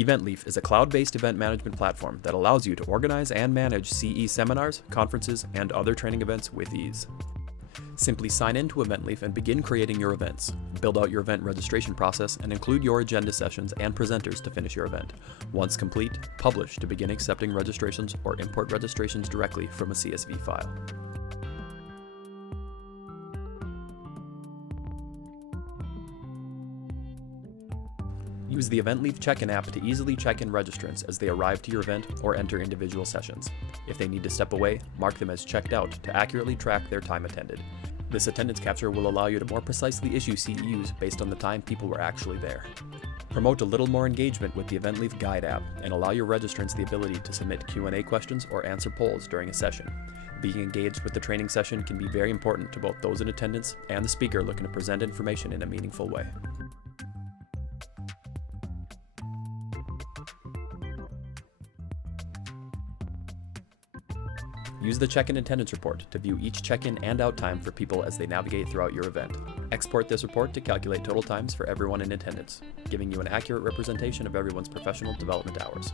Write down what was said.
Eventleaf is a cloud-based event management platform that allows you to organize and manage CE seminars, conferences, and other training events with ease. Simply sign in to Eventleaf and begin creating your events. Build out your event registration process and include your agenda sessions and presenters to finish your event. Once complete, publish to begin accepting registrations or import registrations directly from a CSV file. Use the Eventleaf Check In App to easily check in registrants as they arrive to your event or enter individual sessions. If they need to step away, mark them as checked out to accurately track their time attended. This attendance capture will allow you to more precisely issue CEUs based on the time people were actually there. Promote a little more engagement with the Eventleaf Guide app and allow your registrants the ability to submit Q&A questions or answer polls during a session. Being engaged with the training session can be very important to both those in attendance and the speaker looking to present information in a meaningful way. Use the check-in attendance report to view each check-in and out time for people as they navigate throughout your event. Export this report to calculate total times for everyone in attendance, giving you an accurate representation of everyone's professional development hours.